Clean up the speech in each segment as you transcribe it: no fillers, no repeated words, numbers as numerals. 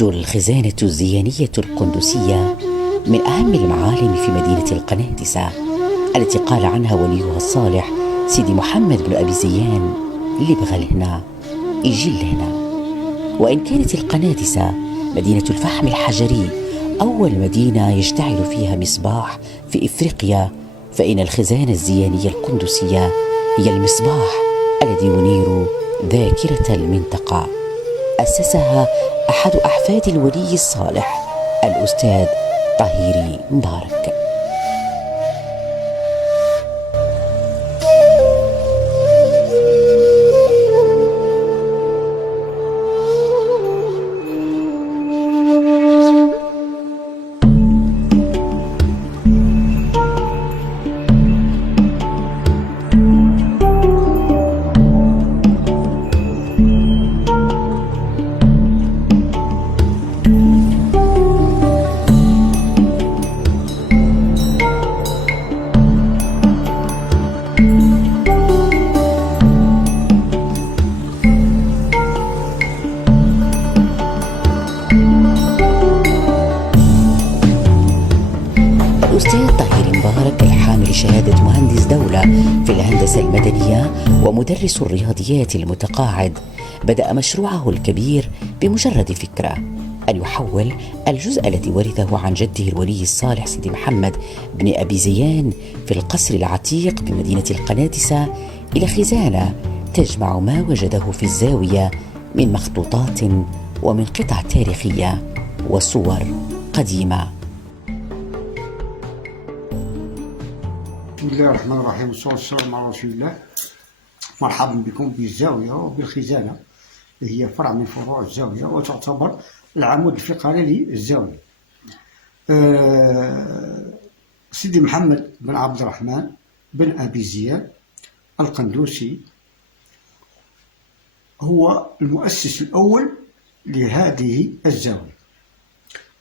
تعد الخزانة الزيانية القندسية من أهم المعالم في مدينة القنادسة التي قال عنها وليها الصالح سيدي محمد بن أبي زيان: اللي بغى لهنا يجي لهنا. وإن كانت القنادسة مدينة الفحم الحجري أول مدينة يشتعل فيها مصباح في إفريقيا، فإن الخزانة الزيانية القندسية هي المصباح الذي ينير ذاكرة المنطقة. أسسها أحد أحفاد الولي الصالح الأستاذ طاهيري مبارك. الأستاذ طاهيري مبارك الحامل شهادة مهندس دولة في الهندسة المدنية ومدرس الرياضيات المتقاعد بدأ مشروعه الكبير بمجرد فكرة: أن يحول الجزء الذي ورثه عن جده الولي الصالح سيدي محمد بن أبي زيان في القصر العتيق بمدينة القنادسة إلى خزانة تجمع ما وجده في الزاوية من مخطوطات ومن قطع تاريخية وصور قديمة. بسم الله الرحمن الرحيم، والصلاة والسلام على رسول الله. مرحبا بكم بالزاوية وبالخزانة، هي فرع من فروع الزاوية وتعتبر العمود الفقري للزاوية. سيدي محمد بن عبد الرحمن بن أبي زيان القندوسي هو المؤسس الأول لهذه الزاوية.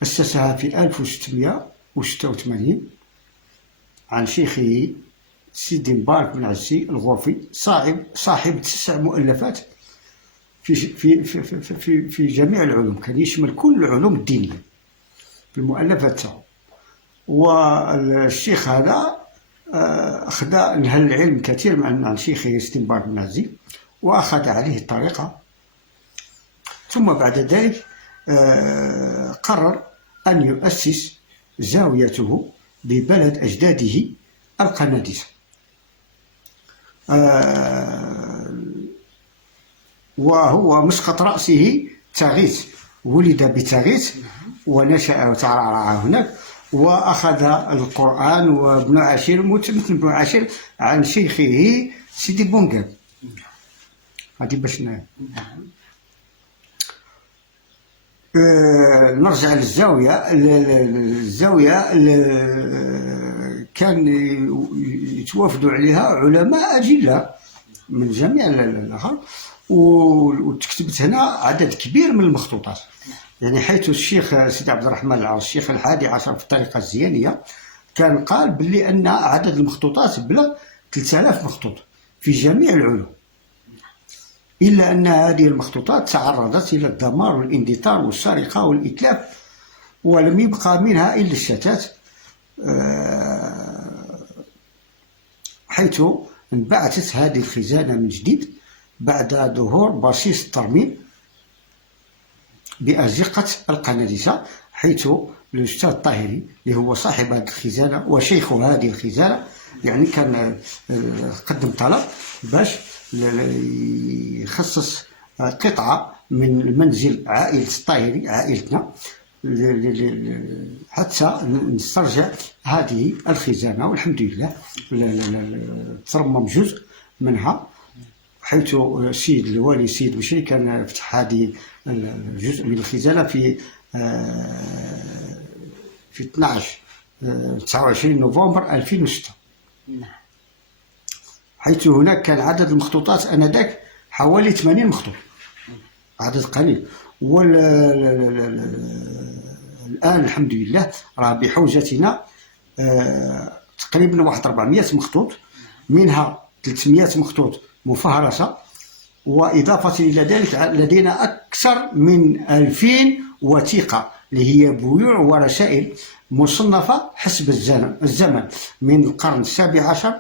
أسسها في 1686 عن شيخه سيدي مبارك بن عزي الغرفي، صاحب 9 مؤلفات في جميع العلوم، كان يشمل كل العلوم الدينية في المؤلفات تاعو. والشيخ هذا نهل العلم كثير عن شيخه سيدي مبارك بن عزي وأخذ عليه الطريقة. ثم بعد ذلك قرر أن يؤسس زاويته ببلد أجداده القنادسة. وهو مسقط رأسه تاغيت، ولد بتاغيت ونشأ وترعرع هناك، وأخذ القرآن وابن عاشر مثل ابن عاشر عن شيخه سيدي بونقاب. هذه باش نرجع للزاوية. الزاوية كان يتوافد عليها علماء أجلة من جميع الغرب، وتكتبت هنا عدد كبير من المخطوطات، يعني حيث الشيخ سيدي عبد الرحمن العرش الشيخ ال11 في الطريقة الزيانية كان قال باللي أن عدد المخطوطات بلغ 3000 مخطوط في جميع العلوم، إلا أن هذه المخطوطات تعرضت إلى الدمار والاندثار والسرقة والإتلاف، ولم يبقى منها إلا الشتات، حيث انبعثت هذه الخزانة من جديد بعد ظهور بصيص الترميم بأزقة القنادسة، حيث الأستاذ طاهري اللي هو صاحب هذه الخزانة وشيخ هذه الخزانة يعني كان قدم طلب باش يخصص قطعة من المنزل عائلة الطاهري عائلتنا حتى نسترجع هذه الخزانة، والحمد لله ترمم جزء منها، حيث السيد الوالي السيد بشري كان فتح هذه الجزء من الخزانة في 29 نوفمبر 2006، حيث هناك كان عدد المخطوطات آنذاك حوالي 80 مخطوط، عدد قليل. الآن الحمد لله راه بحوزتنا تقريبا واحد 400 مخطوط، منها 300 مخطوط مفهرسة، وإضافة إلى ذلك لدينا أكثر من وثيقة اللي هي بيوع ورسائل مصنفة حسب الزمن من القرن السابع عشر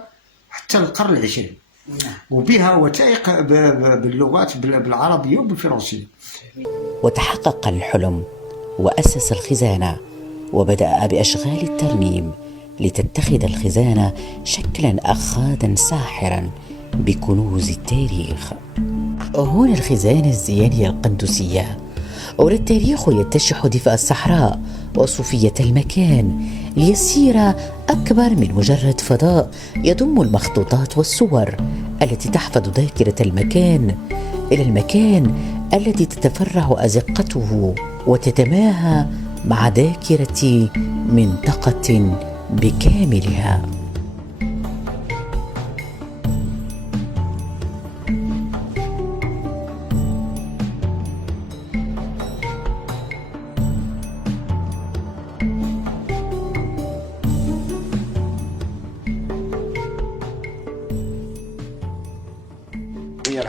حتى القرن العشرين، وبها وثائق باللغات بالعربية وبالفرنسية. وتحقق الحلم وأسس الخزانة وبدأ بأشغال الترميم لتتخذ الخزانة شكلا أخاذا ساحرا بكنوز التاريخ. هنا الخزانة الزيانية القندوسية. أولى التاريخ يتشح دفء الصحراء وصوفية المكان ليصير أكبر من مجرد فضاء يضم المخطوطات والصور التي تحفظ ذاكرة المكان إلى المكان الذي تتفرع أزقته وتتماهى مع ذاكرة منطقة بكاملها.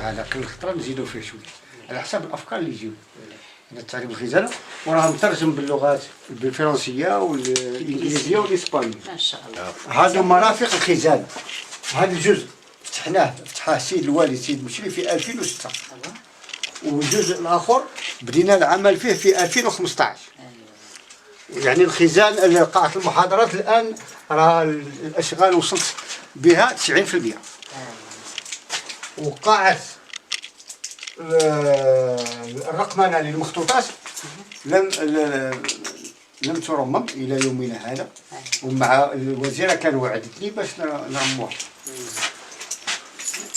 هذا كل خطره نزيدو فيه شويه على حسب الافكار اللي يجيو. هذا تعريف الخزانه وراه مترجم باللغات بالفرنسيه والانجليزيه والاسبانيه ما شاء الله. هذا مرافق الخزانه. هذا الجزء فتحاه السيد الوالي السيد مشري في 2006، والجزء الاخر بدينا العمل فيه في 2015. يعني الخزان قاعه المحاضرات الان راه الاشغال وصلت بها 90%. وقاعة الرقمنة للمخطوطات لم ترمم إلى يومنا هذا، ومع الوزيرة كان وعدتني باش نرموها.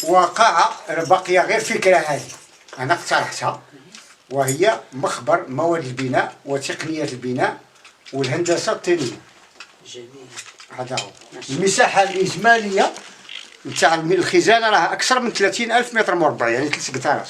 وقاعة باقية غير فكرة هذه أنا اقترحتها، وهي مخبر مواد البناء وتقنية البناء والهندسة الطينية. جميل. هذا هو المساحة الإجمالية نتاع الخزانه راه اكثر من 30,000 متر مربع، يعني 3 قطارات.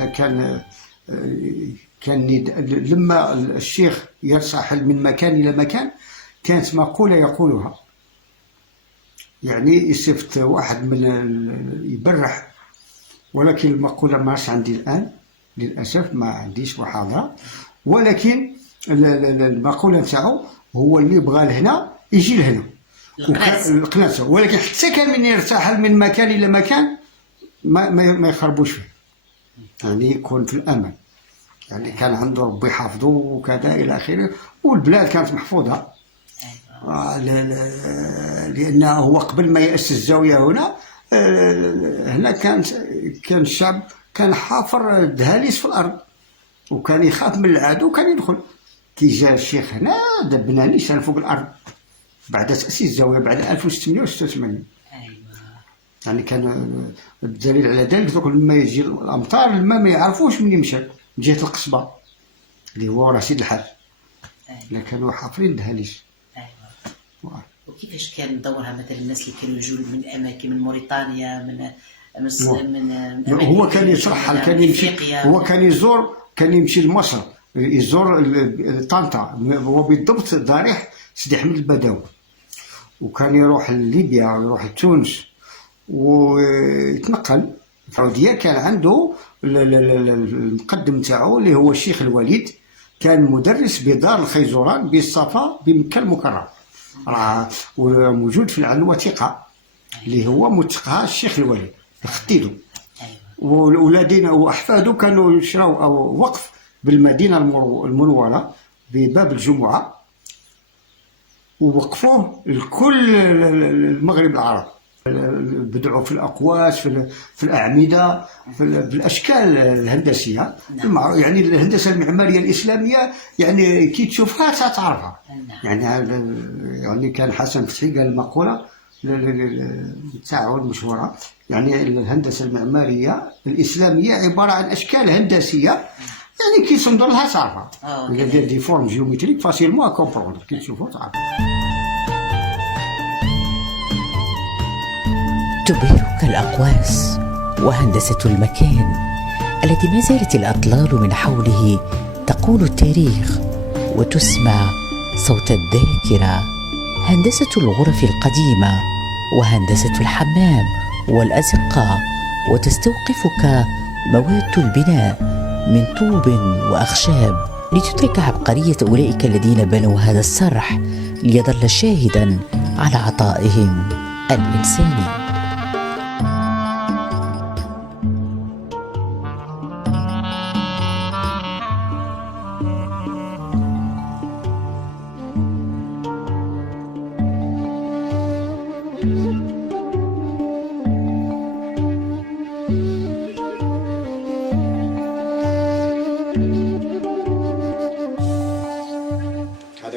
يعني كان لما الشيخ يرسحل من مكان إلى مكان كانت مقولة يقولها، يعني يصيفط واحد من يبرح، ولكن المقولة ما عندي الآن للأسف، ما عنديش محاضرة، ولكن المقولة نتاعو هو اللي بغى لهنا يجي لهنا القناصة، ولكن حتى كان من يرتحل من مكان إلى مكان ما يخربوش فيه، يعني يكون في الأمان، يعني كان عنده ربي يحفظه وكذا إلى آخره، والبلاد كانت محفوظة. لأنه هو قبل ما يأسس الزاوية هنا كان الشعب كان حافر دهاليز في الأرض، وكان يخاف من العدو وكان يدخل. كي جا الشيخ هنا دبنا نيشان فوق الأرض بعد تأسيس الزاوية بعد 1686. يعني كان الدليل على ذلك دوك لما يجي الامطار الماء ما يعرفوش منين مشى من جهه القصبه اللي هو رشيد الحاج، اللي كانوا حافرين دهاليز. ايوا. وكيفاش كان دورها مثلا الناس اللي كانوا يجوا من اماكن، من موريتانيا، من هو كان يشرح، كان يمشي، هو كان يزور، كان يمشي لمصر يزور طنطا، هو بالضبط ضريح سيدي احمد البداوي، وكان يروح لليبيا ويروح لتونس ويتنقل. فوديا كان عنده المقدم نتاعو اللي هو الشيخ الوليد، كان مدرس بدار الخيزران بالصفا بمكة المكرمة، راه موجود في الوثيقة اللي هو متقها الشيخ الوليد خديدو. وولادنا واحفاده كانوا يشراو وقف بالمدينة المنورة بباب الجمعة، ووقفوه لكل المغرب العربي، بدعوا في الأقواس، في الأعمدة، في الأشكال الهندسية. يعني الهندسة المعمارية الإسلامية يعني كي تشوفها تعرفها. يعني كان حسن فتحي قال مقولة تاعو المشهورة، يعني الهندسة المعمارية الإسلامية عبارة عن أشكال هندسية، يعني كي تصمدوا لها تعرفها. دي فورم جيومتريك فاسيلمون ا كومبروندر، كي تشوفوا تعرفها. تبهرك الأقواس وهندسة المكان التي ما زالت الأطلال من حوله تقول التاريخ وتسمع صوت الذاكرة. هندسة الغرف القديمة وهندسة الحمام والأزقة، وتستوقفك مواد البناء من طوب وأخشاب لتدرك عبقرية أولئك الذين بنوا هذا الصرح ليظل شاهدا على عطائهم الإنساني.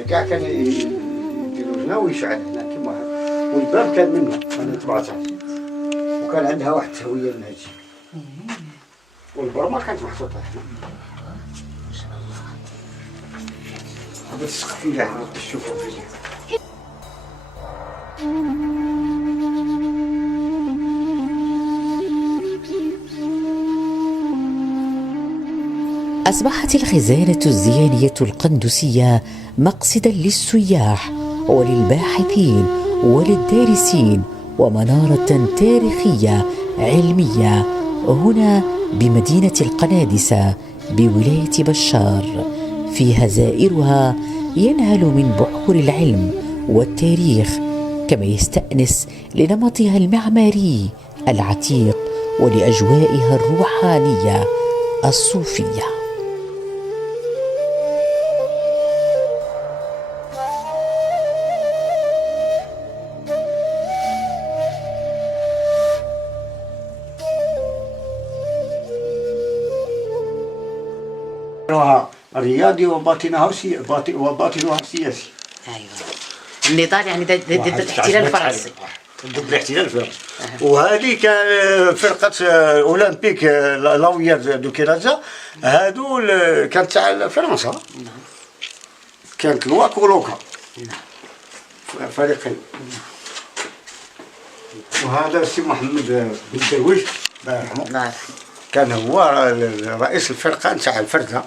كاع كان يديروا لنا ويشعل هنا كيما هكا، والباب كان منه انا تبعتها، وكان عندها واحد التهويه من هادشي، والبرمه كانت محطوطه هنا. ما شاء الله. هذا السقف مليح تشوفوا فيه. أصبحت الخزانة الزيانية القندسية مقصدا للسياح وللباحثين وللدارسين، ومنارة تاريخية علمية هنا بمدينة القنادسة بولاية بشار. فيها زائرها ينهل من بحور العلم والتاريخ، كما يستأنس لنمطها المعماري العتيق ولأجوائها الروحانية الصوفية. رياضي وباطنها سياسي. ايوه، النضال يعني ضد الاحتلال الفرنسي، ضد الاحتلال الفرنسي. وهذه كان فرقه اولمبيك لاويير دو كيرازا، هادو كانت تاع فرنسا. كانت لواك ولوكا فريقين. وهذا السي محمد بن درويش الله يرحمه، كان هو رئيس الفرقه نتاع الفردة. ايوه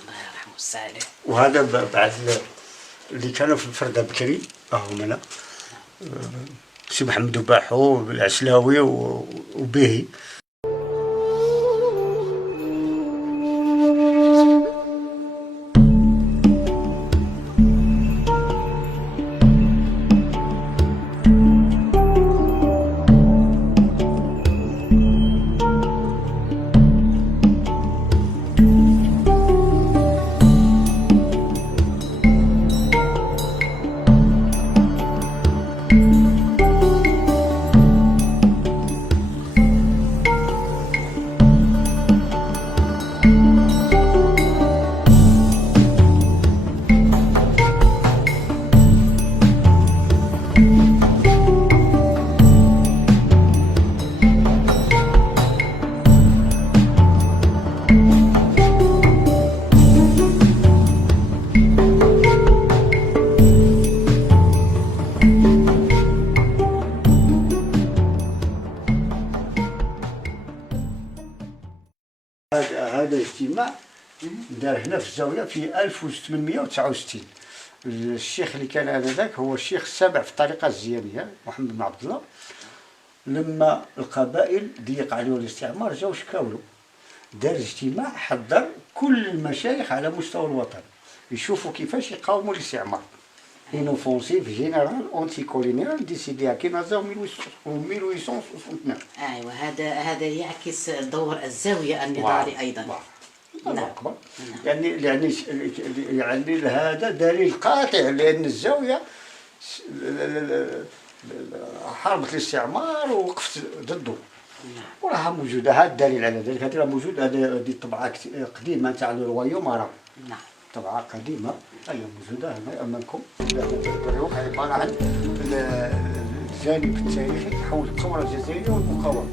الله يرحمه الصالح. وهذا بعد اللي كانوا في الفردة بكري راهم هنا، سي محمد باحو العسلاوي وبيهي. هذا الاجتماع دار هنا في الزاويه في 1869. الشيخ اللي كان آنذاك هو الشيخ السابع في الطريقه الزيانيه محمد بن عبد الله. لما القبائل ضيق عليهم الاستعمار جاو شكاولو، دار اجتماع حضر كل المشايخ على مستوى الوطن يشوفوا كيفاش يقاوموا الاستعمار. Une offensive générale anticoloniale décidée à Kinshasa en 1869. ايوه، هذا يعكس دور الزاويه النضالي ايضا. نعم. يعني هذا دليل قاطع، لان الزاويه حاربت الاستعمار ووقفت ضده. وراها موجوده، هذا الدليل على ذلك. هذه راه موجوده، هذه طبعه قديمه تاع الرويوم، راه نعم. طبعه قديمه هي موجوده هنا امامكم. الروح عباره عن الجانب التاريخي حول الثوره الجزائريه والمقاومه.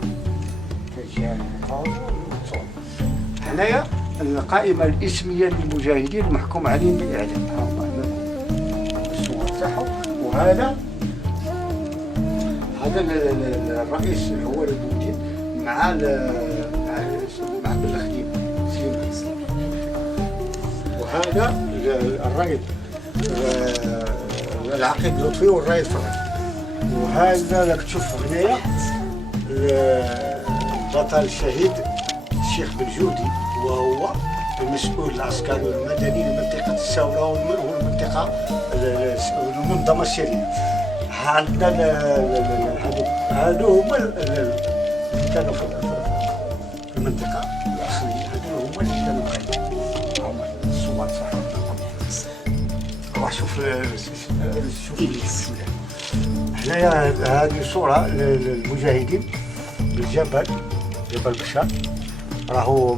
كالجهاد المقاومه والثوره. هنايا القائمه الاسميه للمجاهدين المحكوم عليهم بالاعدام، ها هما امامكم الصور تاعهم. وهذا الرئيس هو البوتين مع بالخديم سليمان. وهذا الرائد العقيد لطفي والرائد فرج. وهذا راك تشوف هنايا البطل الشهيد الشيخ بن جودي، وهو المسؤول العسكري والمدني لمنطقة الثورة والمنطقة المنظمة السرية. عندنا هادو هما اللي كانوا في المنطقة الأصلية، هادو هما اللي كانوا قايمين. هما الصور صح. روح شوف هنايا هذه صورة للمجاهدين بالجبل، جبل بشار. راهو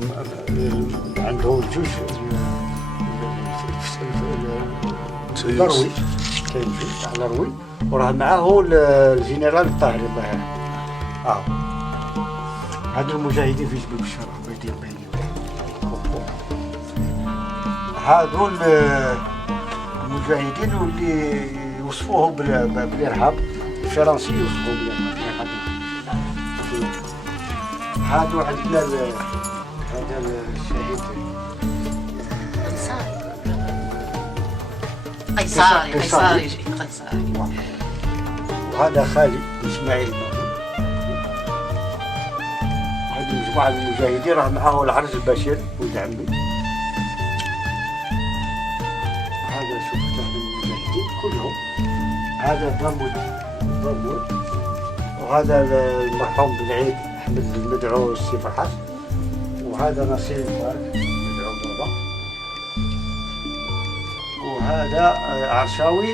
عنده الجيش الروي، كاين جيش على الروي، وراه معاه الجنرال الطاهري الله يرحمه. هادو المجاهدين في جبل بشار بيدين هادو المجاهدين واللي يوصفوه بالارهاب. الفرنسي يوصفوه بالارهاب. هادو عندنا هذا الشهيد قيصاري. وهذا خالي اسماعيل مهدي. هذه مجموعة من المجاهدين راه معاه العرج البشير ولد عمي. هذا شوف المجاهدين كلهم. هذا ضمود. وهذا المرحوم بالعيد احمد المدعو السي فرحات. وهذا نصير مبارك مدعو بابا. وهذا عرشاوي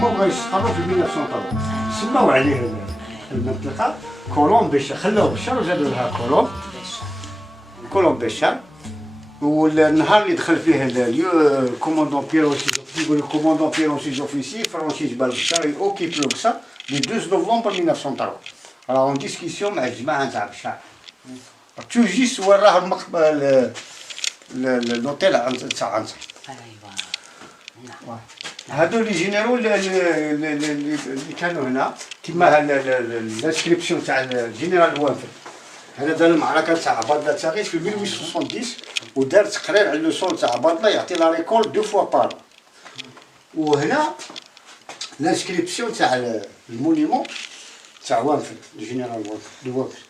بغا يستقروا في 1903. سماو عليه المنطقة كولوم بشار، خلاو بشار وزادوا لها كولوم بشار. والنهار اللي دخل فيه الكوموندون بيروسي، يقول الكوموندون بيروسي زوفيسي فرانشي جبال بشار اوكيب لوكسا لي 12 نوفمبر 1903. راه اون ديسكسيون مع الجماعة تاع بشار. تو جيست وراه المقبل لوتيل تاع عنتر. هادو لي جينيرو اللي كانوا هنا كيما الانسكريبسيون تاع الجنرال وانفل. هذا دار المعركه تاع بادله تاغيس في 1870 ودار تقرير على لوسون تاع بادله يعطي لا ريكول دو فوا بار. وهنا الانسكريبسيون تاع المونيمون تاع وانفل الجنرال وانفل.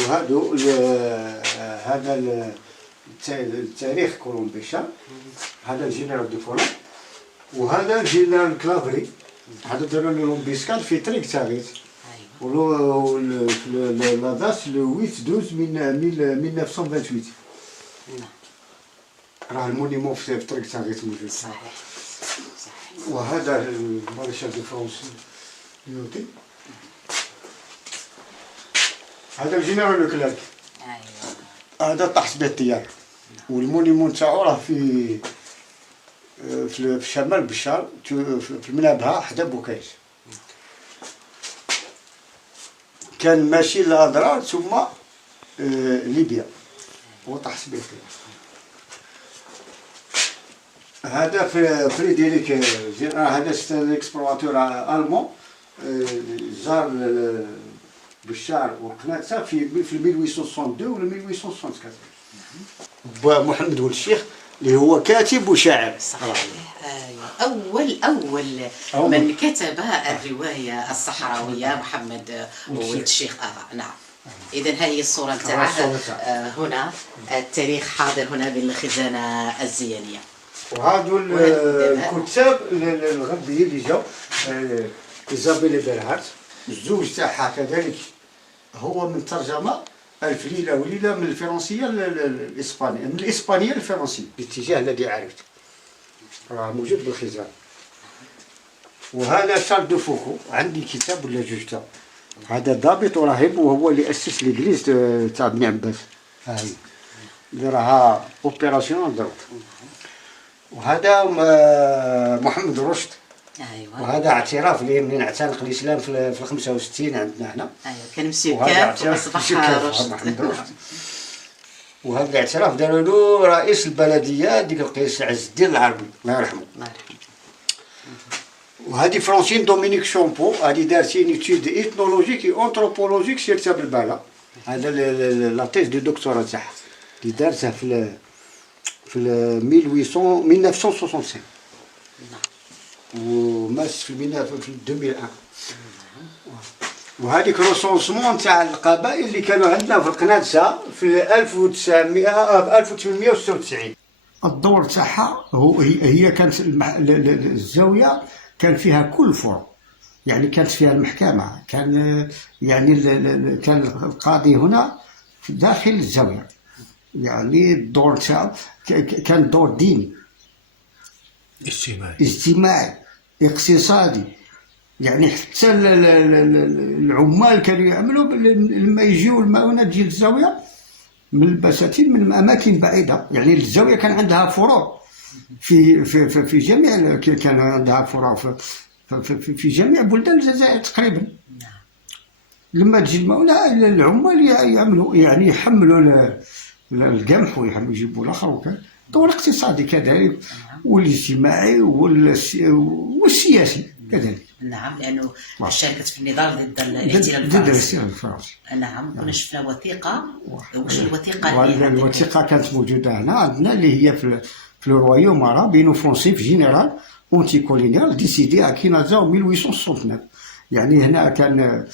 وهادو هذا التاريخ كولوم بشار. هذا الجنرال دو فولون. وهذا الجنرال كلافري. هذا داروا له لومبيسكال في طريق تاغيت. ولو لا داس لو 8/12 من 1928. راه المونيمون في طريق تاغيت موجود. صحيح. وهذا المارشال دو فرونس يوتي. هذا الجنرال لوكلير. هذا طاحت به الطياره. والمونيمون تاعو راه في شمال بشار في منابها حدا بوكايس. كان ماشي لأضرار ثم ليبيا وطاح به الطياره. هذا فريدريك هذا الاكسبلواتور المون زار بشار وقناطة في 1862 ولا 1864. محمد ولد الشيخ اللي هو كاتب وشاعر. صحيح. أول من كتب الرواية الصحراوية محمد ولد الشيخ نعم. إذا هذه الصورة نتاعه هنا التاريخ حاضر هنا بالخزانة الزيانية. وهذو الكتاب الغربيين اللي جاو إيزابيل بيرهارت. الزوج تاعها كذلك هو من ترجمة ألف ليلة وليلة من الفرنسية للإسبانية، من الإسبانية للفرنسية باتجاه الذي عرفت، راه موجود بالخزانة. وهذا شارل دو فوكو، عندي كتاب ولا جوج تاع هذا ضابط وراهب، وهو اللي أسس الإجليز تاع بني عباس، هاي اللي راها أوبيراسيون ضرب. وهذا محمد رشد. ايوه. وهذا اعتراف لي منين اعتنق الاسلام في 65 عندنا هنا. ايوه كان مسيو كاف واصبح رشد. محمد رشد. وهذا الاعتراف داروا له رئيس البلديه ديك القيس عز الدين العربي الله يرحمه. الله يرحمه. وهذه فرانسين دومينيك شامبو، هذه دارت اون ايتود ايثنولوجيك اي انثروبولوجيك سير تاب البالا. هذا لا تيز دو دكتوراه تاعها اللي دارتها في 1965. ومات في 2001. وهذيك روسونسمون تاع القبائل اللي كانوا عندنا في القنادسه في 1896. الدور تاعها هي كانت الزاويه كان فيها كل فروع، يعني كانت فيها المحكمه، كان يعني كان القاضي هنا في داخل الزاويه، يعني الدور تاعو كان دور ديني اجتماعي اقتصادي، يعني حتى العمال كانوا يعملوا لما يجيو المؤونة تجي للزاوية من البساتين من أماكن بعيدة، يعني الزاوية كان عندها فروع في جميع، كان عندها فروع في جميع بلدان الجزائر تقريبا. لما تجي المؤونة العمال يعملوا يعني يحملوا القمح ويحملوا يجيبوا الآخر، وكان دور اقتصادي كذلك والاجتماعي والسياسي كذلك. نعم لانه شاركت في النضال ضد الاحتلال الفرنسي. نعم كنا شفنا وثيقه. واش الوثيقه؟ الوثيقه كانت موجوده هنا عندنا اللي هي في الرويوم عربي ان اوفونسيف جينيرال اونتي كولونيال ديسيدي ا كينازا 1869. يعني هنا كان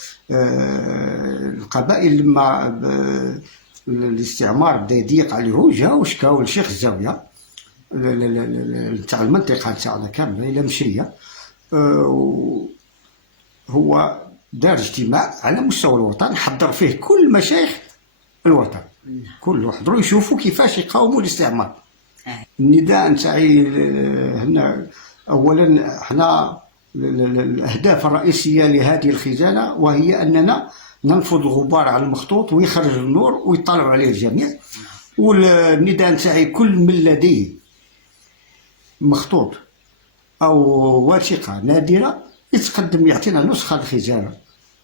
القبائل لما الاستعمار بدا يضيق عليه جاو شكاو لشيخ الزاويه تاع المنطقه تاعنا كامله الى مشريه. هو دار اجتماع على مستوى الوطن حضر فيه كل مشايخ الوطن، كله حضروا يشوفوا كيفاش يقاوموا الاستعمار. النداء نتاعي هنا اولا احنا الاهداف الرئيسيه لهذه الخزانه وهي اننا ننفض الغبار على المخطوط ويخرج النور ويطلعوا عليه الجميع. والنداء نتاعي كل من لديه مخطوط او وثيقه نادره يتقدم يعطينا نسخه الخزانه،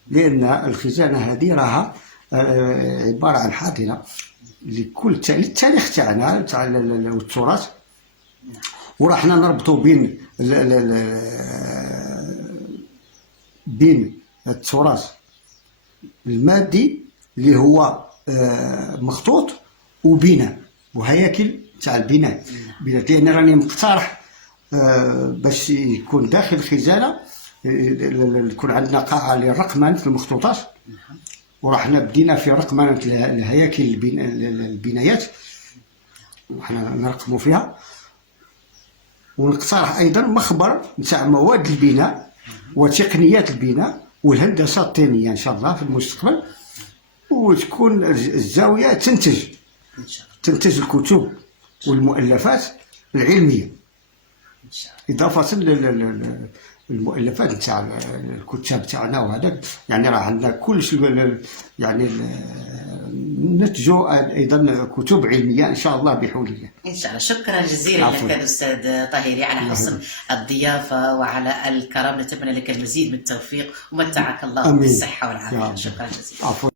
لان الخزانه هذه راها عباره عن حاضنه لكل التاريخ تاعنا تاع التراث، وراحنا نربطوا بين التراث المادي اللي هو مخطوط وبناء وهياكل تاع البناء، لان راني مقترح باش يكون داخل الخزانه يكون عندنا قاعه لرقمنه المخطوطات، ورحنا بدينا في رقمنه الهياكل البنايات وحنا نرقموا فيها. ونقترح ايضا مخبر نتاع مواد البناء وتقنيات البناء والهندسه الطينيه ان شاء الله في المستقبل، وتكون الزاويه تنتج الكتب والمؤلفات العلميه اضافه للمؤلفات نتاع الكتاب تاعنا. وهذا يعني راه عندنا كلش يعني نتجوا ايضا كتب علميه ان شاء الله بحول الله. ان شاء الله. شكرا جزيلا لك الاستاذ طاهري على حسن الضيافه وعلى الكرم. نتمنى لك المزيد من التوفيق ومتعك الله بالصحه والعافيه. شكرا جزيلا.